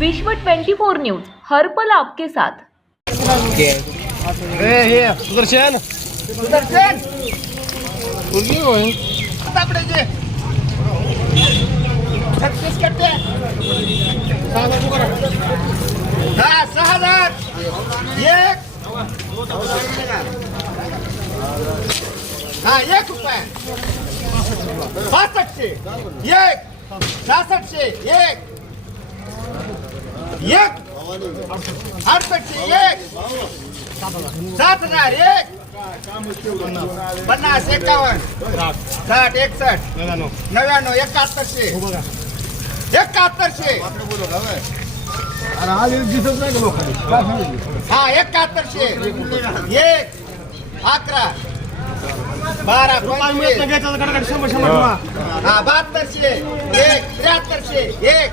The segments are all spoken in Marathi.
विश्व 24 न्यूज हर पल आपके साथ. ए हे सुदर्शन. सुदर्शन! होय सापडायचे छत्तीस कट्टे हा सहा हजार. एक. हा एक रुपये. पासष्टशे. एक. सहासष्टशे. एक. एक अडसष्टशे एक सात हजार एक पन्नास एकावन्न साठ एकसष्ट नव्याण्णव एकाहत्तरशे एकाहत्तरशे हा एकाहत्तरशे एक अकरा बारा पंचवीस हा बहात्तरशे एक त्र्याहत्तरशे एक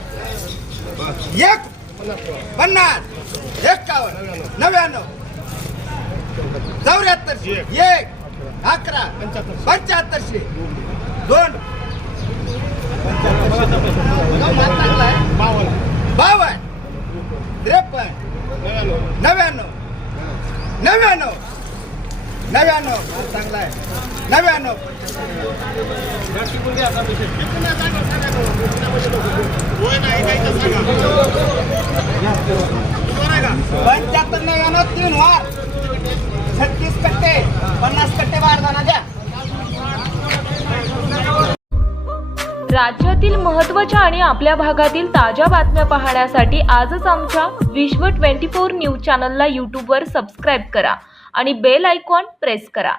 एक पन्नास एक्कावन्न नव्याण्णव चौऱ्याहत्तरशे एक अकरा पंच्याहत्तरशे दोन. बावन्न त्रेपन्न नव्याण्णव नव्याण्णव नव्याण्णव. चांगला आहे. नव्याण्णव. पंच्याहत्तर नव्याण्णव तीन वार. छत्तीस कट्टे पन्नास कट्टे बारदाना द्या. राज्यातील महत्त्वाच्या आणि आपल्या भागातील ताज्या बातम्या पाहण्यासाठी आजच आमच्या विश्व 24 न्यूज चॅनलला यूट्यूबवर सबस्क्राईब करा आणि बेल आयकॉन प्रेस करा.